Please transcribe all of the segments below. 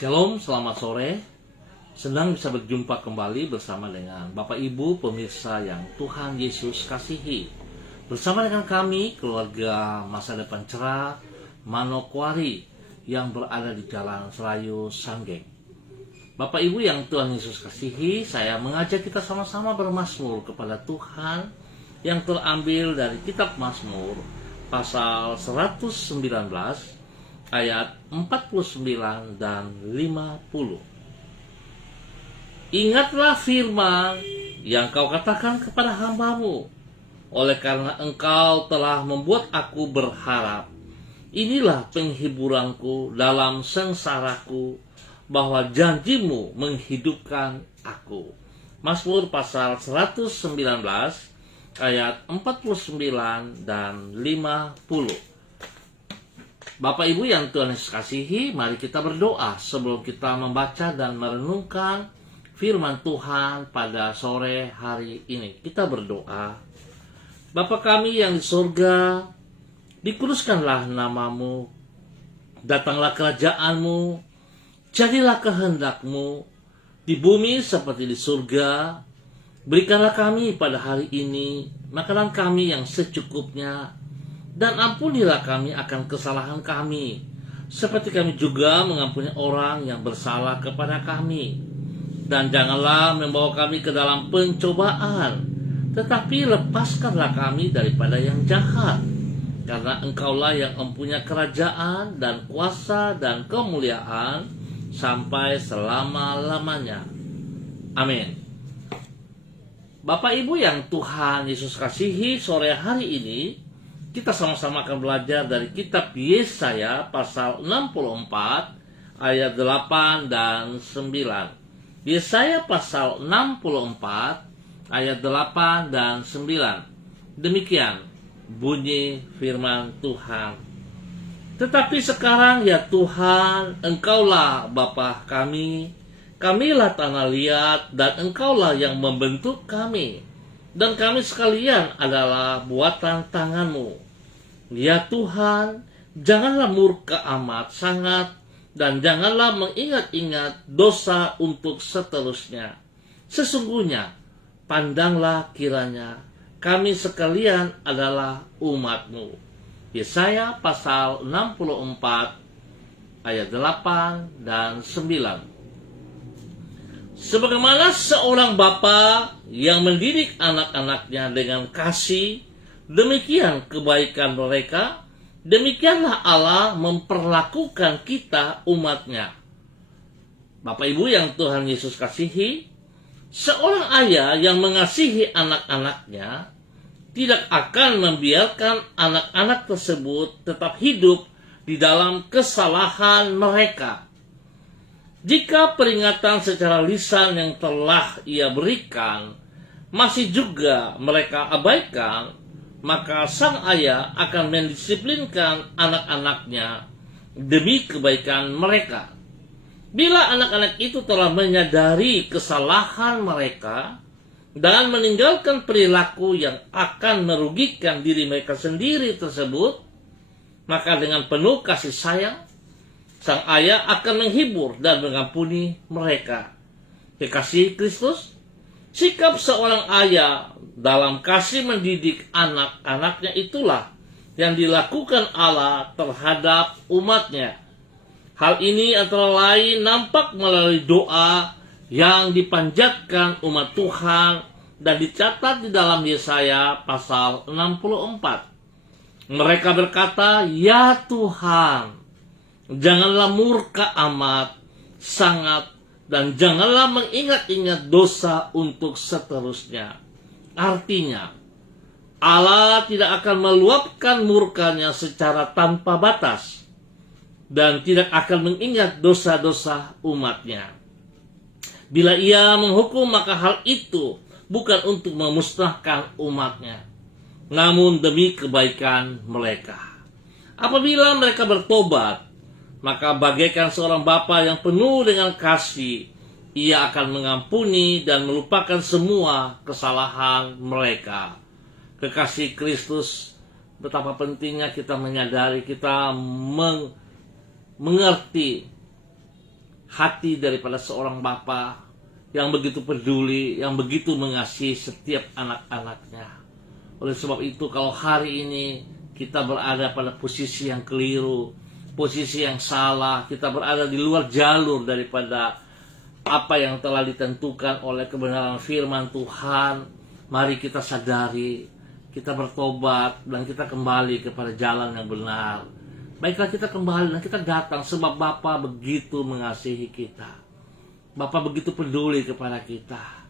Shalom, selamat sore. Senang bisa berjumpa kembali bersama dengan Bapak Ibu pemirsa yang Tuhan Yesus kasihi. Bersama dengan kami, keluarga Masa Depan Cerah Manokwari yang berada di Jalan Serayu Sanggeng. Bapak Ibu yang Tuhan Yesus kasihi, saya mengajak kita sama-sama bermazmur kepada Tuhan yang terambil dari kitab Mazmur pasal 119 ayat 49 dan 50. Ingatlah firman yang kau katakan kepada hamba-Mu, oleh karena engkau telah membuat aku berharap. Inilah penghiburanku dalam sengsaraku, bahwa janji-Mu menghidupkan aku. Mazmur pasal 119 ayat 49 dan 50. Bapak Ibu yang Tuhan Yesus kasihi, mari kita berdoa sebelum kita membaca dan merenungkan firman Tuhan pada sore hari ini. Kita berdoa. Bapa kami yang di surga, dikuduskanlah nama-Mu, datanglah kerajaan-Mu, jadilah kehendak-Mu di bumi seperti di surga. Berikanlah kami pada hari ini makanan kami yang secukupnya, dan ampunilah kami akan kesalahan kami, seperti kami juga mengampuni orang yang bersalah kepada kami. Dan janganlah membawa kami ke dalam pencobaan, tetapi lepaskanlah kami daripada yang jahat. Karena Engkaulah yang mempunyai kerajaan dan kuasa dan kemuliaan sampai selama-lamanya. Amin. Bapak Ibu yang Tuhan Yesus kasihi, sore hari ini kita sama-sama akan belajar dari kitab Yesaya pasal 64 ayat 8 dan 9. Yesaya pasal 64 ayat 8 dan 9. Demikian bunyi firman Tuhan. Tetapi sekarang ya Tuhan, Engkaulah Bapa kami, kamilah tanah liat, dan Engkaulah yang membentuk kami, dan kami sekalian adalah buatan tangan-Mu. Ya Tuhan, janganlah murka amat sangat, dan janganlah mengingat-ingat dosa untuk seterusnya. Sesungguhnya, pandanglah kiranya, kami sekalian adalah umat-Mu. Yesaya pasal 64 ayat 8 dan 9. Sebagaimana seorang bapa yang mendidik anak-anaknya dengan kasih, demikian kebaikan mereka, demikianlah Allah memperlakukan kita umatnya. Bapak Ibu yang Tuhan Yesus kasihi, seorang ayah yang mengasihi anak-anaknya tidak akan membiarkan anak-anak tersebut tetap hidup di dalam kesalahan mereka. Jika peringatan secara lisan yang telah ia berikan masih juga mereka abaikan, maka sang ayah akan mendisiplinkan anak-anaknya demi kebaikan mereka. Bila anak-anak itu telah menyadari kesalahan mereka dan meninggalkan perilaku yang akan merugikan diri mereka sendiri tersebut, maka dengan penuh kasih sayang, sang ayah akan menghibur dan mengampuni mereka. Kekasih Kristus, sikap seorang ayah dalam kasih mendidik anak-anaknya itulah yang dilakukan Allah terhadap umatnya. Hal ini antara lain nampak melalui doa yang dipanjatkan umat Tuhan dan dicatat di dalam Yesaya pasal 64. Mereka berkata, "Ya Tuhan, janganlah murka amat sangat, dan janganlah mengingat-ingat dosa untuk seterusnya." Artinya, Allah tidak akan meluapkan murkanya secara tanpa batas dan tidak akan mengingat dosa-dosa umatnya. Bila ia menghukum, maka hal itu bukan untuk memusnahkan umatnya, namun demi kebaikan mereka. Apabila mereka bertobat, maka bagaikan seorang bapa yang penuh dengan kasih, ia akan mengampuni dan melupakan semua kesalahan mereka. Kekasih Kristus, betapa pentingnya kita menyadari, kita mengerti hati daripada seorang bapa yang begitu peduli, yang begitu mengasihi setiap anak-anaknya. Oleh sebab itu, kalau hari ini kita berada pada posisi yang keliru, posisi yang salah, kita berada di luar jalur daripada apa yang telah ditentukan oleh kebenaran firman Tuhan, mari kita sadari, kita bertobat, dan kita kembali kepada jalan yang benar. Baiklah, kita kembali dan kita datang sebab Bapa begitu mengasihi kita. Bapa begitu peduli kepada kita.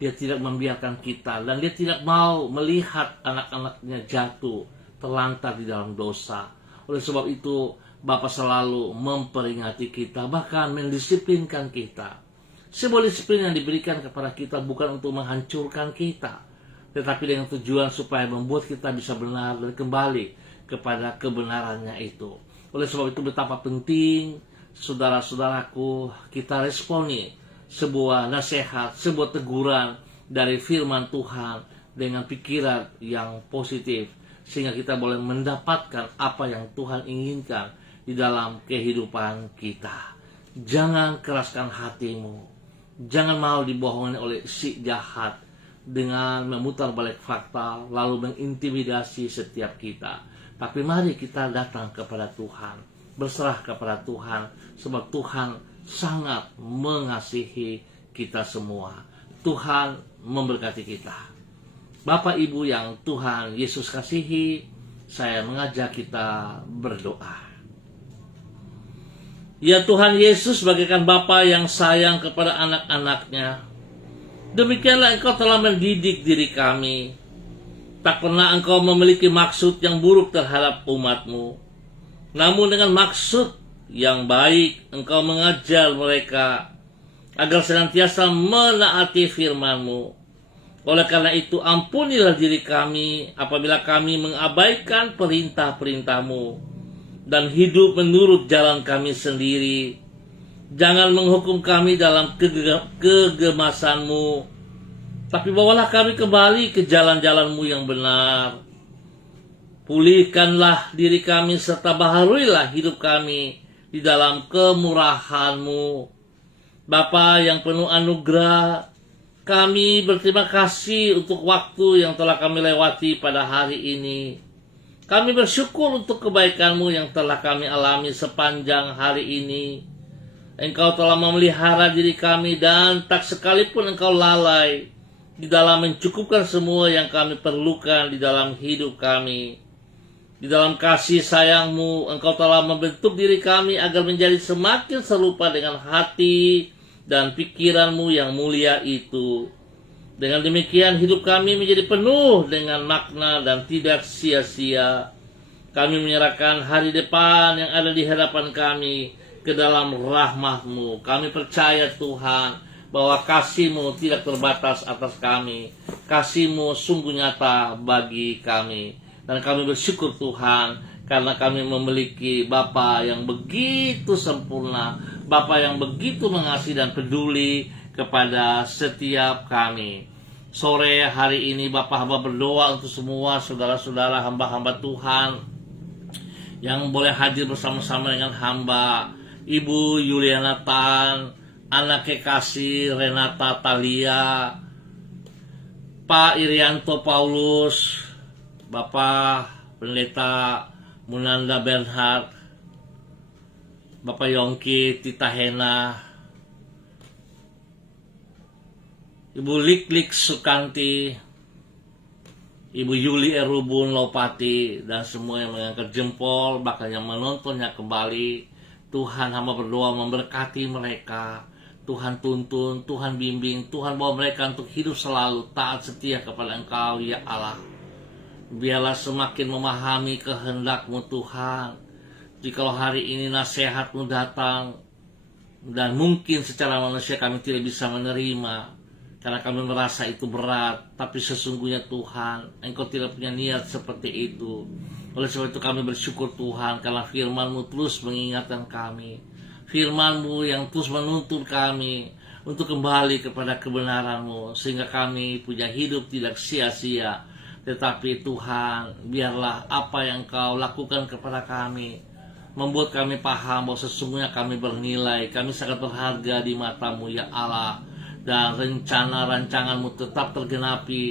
Dia tidak membiarkan kita, dan dia tidak mau melihat anak-anaknya jatuh, terlantar di dalam dosa. Oleh sebab itu, Bapa selalu memperingati kita, bahkan mendisiplinkan kita. Sebuah disiplin yang diberikan kepada kita bukan untuk menghancurkan kita, tetapi dengan tujuan supaya membuat kita bisa benar dan kembali kepada kebenarannya itu. Oleh sebab itu, betapa penting, saudara-saudaraku, kita responi sebuah nasihat, sebuah teguran dari firman Tuhan dengan pikiran yang positif, sehingga kita boleh mendapatkan apa yang Tuhan inginkan di dalam kehidupan kita. Jangan keraskan hatimu, jangan mau dibohongi oleh si jahat dengan memutar balik fakta lalu mengintimidasi setiap kita. Tapi mari kita datang kepada Tuhan, berserah kepada Tuhan, sebab Tuhan sangat mengasihi kita semua. Tuhan memberkati kita. Bapak Ibu yang Tuhan Yesus kasihi, saya mengajak kita berdoa. Ya Tuhan Yesus, bagaikan Bapa yang sayang kepada anak-anaknya, demikianlah Engkau telah mendidik diri kami. Tak pernah Engkau memiliki maksud yang buruk terhadap umat-Mu. Namun dengan maksud yang baik, Engkau mengajar mereka agar senantiasa menaati firman-Mu. Oleh karena itu, ampunilah diri kami apabila kami mengabaikan perintah-perintah-Mu dan hidup menurut jalan kami sendiri. Jangan menghukum kami dalam kegemasan-Mu, tapi bawalah kami kembali ke jalan-jalan-Mu yang benar. Pulihkanlah diri kami serta baharuilah hidup kami di dalam kemurahan-Mu. Bapa yang penuh anugerah, kami berterima kasih untuk waktu yang telah kami lewati pada hari ini. Kami bersyukur untuk kebaikan-Mu yang telah kami alami sepanjang hari ini. Engkau telah memelihara diri kami dan tak sekalipun Engkau lalai di dalam mencukupkan semua yang kami perlukan di dalam hidup kami. Di dalam kasih sayang-Mu, Engkau telah membentuk diri kami agar menjadi semakin serupa dengan hati dan pikiran-Mu yang mulia itu. Dengan demikian, hidup kami menjadi penuh dengan makna dan tidak sia-sia. Kami menyerahkan hari depan yang ada di hadapan kami ke dalam rahmat-Mu. Kami percaya Tuhan, bahwa kasih-Mu tidak terbatas atas kami. Kasih-Mu sungguh nyata bagi kami. Dan kami bersyukur Tuhan, karena kami memiliki Bapa yang begitu sempurna, Bapa yang begitu mengasihi dan peduli kepada setiap kami. Sore hari ini Bapa hamba berdoa untuk semua saudara-saudara hamba-hamba Tuhan yang boleh hadir bersama-sama dengan hamba, Ibu Yuliana Tan, anak kekasih Renata Talia, Pak Irianto Paulus, Bapak Pendeta Munanda Bernhard, Bapak Yongki Tita Hena, Ibu Lik-Lik Sukanti, Ibu Yuli Erubun Lopati, dan semua yang mengangkat jempol, bahkan yang menontonnya kembali. Tuhan hamba berdoa memberkati mereka. Tuhan tuntun, Tuhan bimbing, Tuhan bawa mereka untuk hidup selalu taat setia kepada Engkau, ya Allah. Biarlah semakin memahami kehendak-Mu Tuhan. Jikalau hari ini nasihat-Mu datang, dan mungkin secara manusia kami tidak bisa menerima, karena kami merasa itu berat, tapi sesungguhnya Tuhan, Engkau tidak punya niat seperti itu. Oleh sebab itu kami bersyukur Tuhan, karena firman-Mu terus mengingatkan kami. Firman-Mu yang terus menuntun kami untuk kembali kepada kebenaran-Mu, sehingga kami punya hidup tidak sia-sia. Tetapi Tuhan, biarlah apa yang Kau lakukan kepada kami membuat kami paham bahwa sesungguhnya kami bernilai, kami sangat berharga di mata-Mu ya Allah, dan rencana rancangan-Mu tetap tergenapi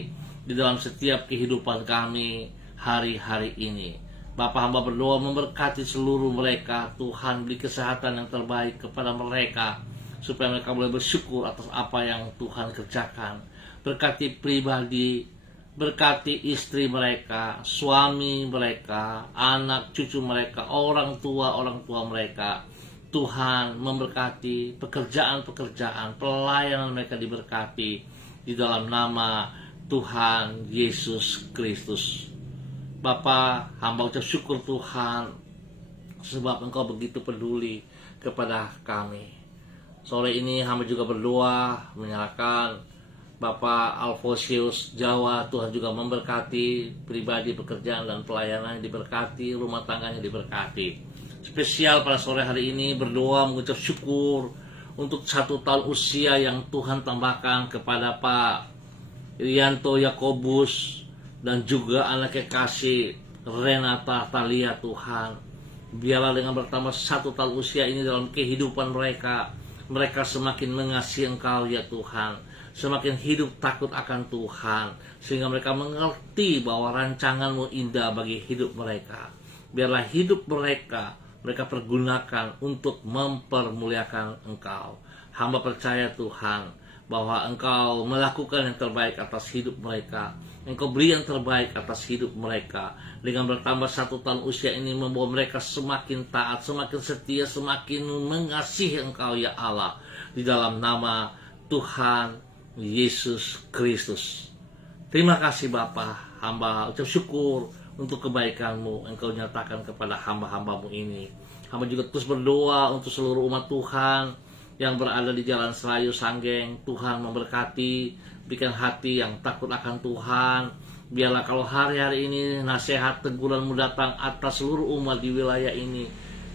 di dalam setiap kehidupan kami hari-hari ini. Bapa, hamba berdoa memberkati seluruh mereka. Tuhan, beri kesehatan yang terbaik kepada mereka, supaya mereka boleh bersyukur atas apa yang Tuhan kerjakan. Berkati pribadi, berkati istri mereka, suami mereka, anak cucu mereka, orang tua mereka. Tuhan memberkati pekerjaan-pekerjaan, pelayanan mereka diberkati di dalam nama Tuhan Yesus Kristus. Bapa, hamba ucap syukur Tuhan, sebab Engkau begitu peduli kepada kami. Sore ini hamba juga berdoa menyerahkan Bapak Alfosius Jawa. Tuhan juga memberkati pribadi, pekerjaan dan pelayanan diberkati, rumah tangganya diberkati. Spesial pada sore hari ini berdoa mengucap syukur untuk 1 tahun usia yang Tuhan tambahkan kepada Pak Irianto Yakobus dan juga anaknya kasih Renata Talia. Tuhan, biarlah dengan bertambah 1 tahun usia ini dalam kehidupan mereka semakin mengasihi Engkau ya Tuhan, semakin hidup takut akan Tuhan, sehingga mereka mengerti bahwa rancangan-Mu indah bagi hidup mereka. Biarlah hidup mereka pergunakan untuk mempermuliakan Engkau. Hamba percaya Tuhan bahwa Engkau melakukan yang terbaik atas hidup mereka. Engkau beri yang terbaik atas hidup mereka. Dengan bertambah 1 tahun usia ini membawa mereka semakin taat, semakin setia, semakin mengasihi Engkau ya Allah. Di dalam nama Tuhan Yesus Kristus. Terima kasih Bapa. Hamba ucap syukur untuk kebaikan-Mu Engkau nyatakan kepada hamba-hamba-Mu ini. Hamba juga terus berdoa untuk seluruh umat Tuhan yang berada di Jalan Serayu Sanggeng. Tuhan memberkati, berikan hati yang takut akan Tuhan. Biarlah kalau hari-hari ini nasihat teguran-Mu datang atas seluruh umat di wilayah ini,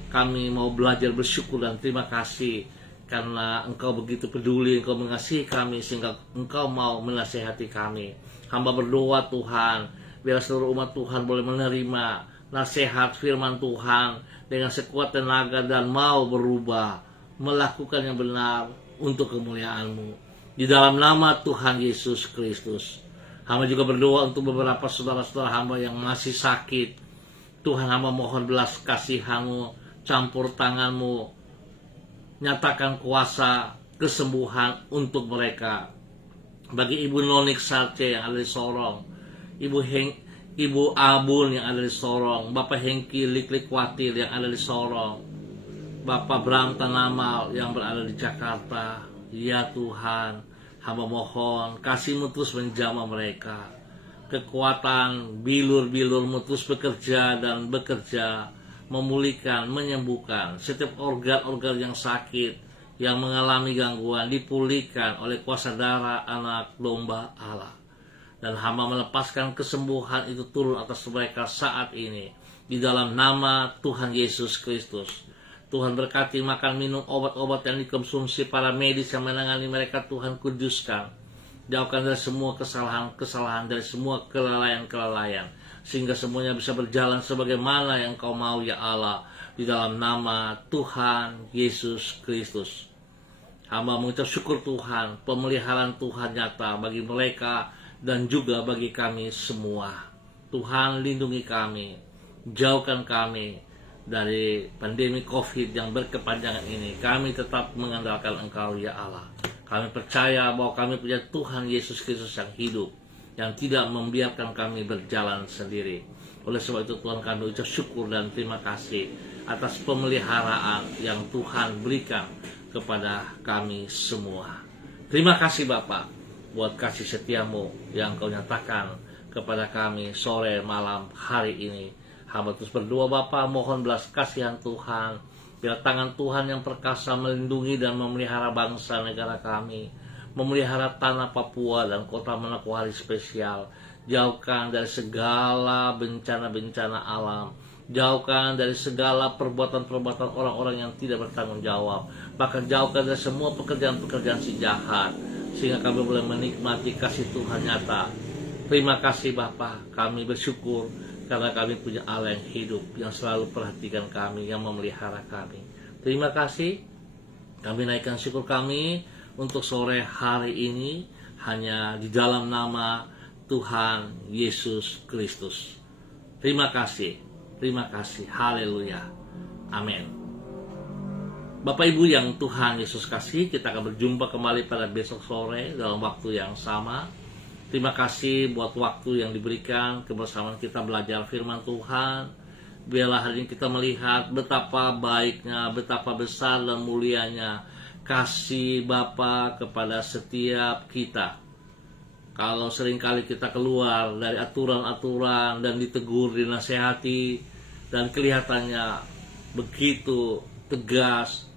kami mau belajar bersyukur dan terima kasih karena Engkau begitu peduli, Engkau mengasihi kami sehingga Engkau mau menasihati kami. Hamba berdoa Tuhan, biar seluruh umat Tuhan boleh menerima nasihat firman Tuhan dengan sekuat tenaga dan mau berubah, melakukan yang benar untuk kemuliaan-Mu. Di dalam nama Tuhan Yesus Kristus. Hamba juga berdoa untuk beberapa saudara-saudara hamba yang masih sakit. Tuhan, hamba mohon belas kasihan-Mu, campur tangan-Mu, nyatakan kuasa kesembuhan untuk mereka. Bagi Ibu Nonik Sarce yang ada di Sorong, Ibu Abun yang ada di Sorong, Bapak Hengki Liklikwatil yang ada di Sorong, Bapak Bram Tanamal yang berada di Jakarta. Ya Tuhan, hamba mohon kasih-Mu terus menjamah mereka. Kekuatan bilur-bilur-Mu terus bekerja dan bekerja, memulihkan, menyembuhkan setiap organ-organ yang sakit, yang mengalami gangguan, dipulihkan oleh kuasa darah anak domba Allah. Dan hamba melepaskan kesembuhan itu turun atas mereka saat ini di dalam nama Tuhan Yesus Kristus. Tuhan berkati makan minum obat-obat yang dikonsumsi para medis yang menangani mereka. Tuhan kuduskan, jauhkan dari semua kesalahan-kesalahan, dari semua kelalaian-kelalaian, sehingga semuanya bisa berjalan sebagaimana yang Kau mau ya Allah, di dalam nama Tuhan Yesus Kristus. Hamba mengucap syukur Tuhan, pemeliharaan Tuhan nyata bagi mereka dan juga bagi kami semua. Tuhan, lindungi kami, jauhkan kami dari pandemi COVID yang berkepanjangan ini. Kami tetap mengandalkan Engkau ya Allah. Kami percaya bahwa kami punya Tuhan Yesus Kristus yang hidup, yang tidak membiarkan kami berjalan sendiri. Oleh sebab itu Tuhan, kami ucap syukur dan terima kasih atas pemeliharaan yang Tuhan berikan kepada kami semua. Terima kasih Bapa buat kasih setia-Mu yang Kau nyatakan kepada kami sore malam hari ini. Hamba terus berdoa Bapa, mohon belas kasihan Tuhan, biar tangan Tuhan yang perkasa melindungi dan memelihara bangsa negara kami, memelihara tanah Papua dan kota Manokwari spesial. Jauhkan dari segala bencana-bencana alam, jauhkan dari segala perbuatan-perbuatan orang-orang yang tidak bertanggung jawab, bahkan jauhkan dari semua pekerjaan-pekerjaan si jahat, sehingga kami boleh menikmati kasih Tuhan nyata. Terima kasih Bapa, kami bersyukur karena kami punya Allah yang hidup, yang selalu perhatikan kami, yang memelihara kami. Terima kasih. Kami naikkan syukur kami untuk sore hari ini hanya di dalam nama Tuhan Yesus Kristus. Terima kasih. Terima kasih. Haleluya. Amin. Bapak Ibu yang Tuhan Yesus kasih, kita akan berjumpa kembali pada besok sore dalam waktu yang sama. Terima kasih buat waktu yang diberikan kebersamaan kita belajar firman Tuhan. Biarlah hari ini kita melihat betapa baiknya, betapa besar dan mulianya kasih Bapa kepada setiap kita. Kalau seringkali kita keluar dari aturan-aturan dan ditegur, dinasehati, dan kelihatannya begitu tegas,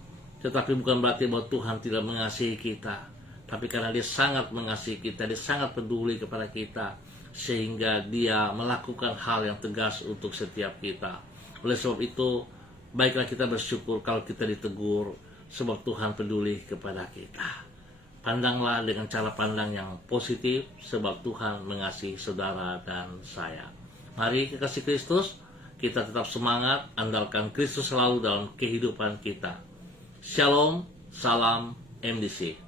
tetapi bukan berarti bahwa Tuhan tidak mengasihi kita. Tapi karena Dia sangat mengasihi kita, Dia sangat peduli kepada kita, sehingga Dia melakukan hal yang tegas untuk setiap kita. Oleh sebab itu, baiklah kita bersyukur kalau kita ditegur, sebab Tuhan peduli kepada kita. Pandanglah dengan cara pandang yang positif, sebab Tuhan mengasihi saudara dan saya. Mari kekasih Kristus, kita tetap semangat, andalkan Kristus selalu dalam kehidupan kita. Shalom, salam MDC.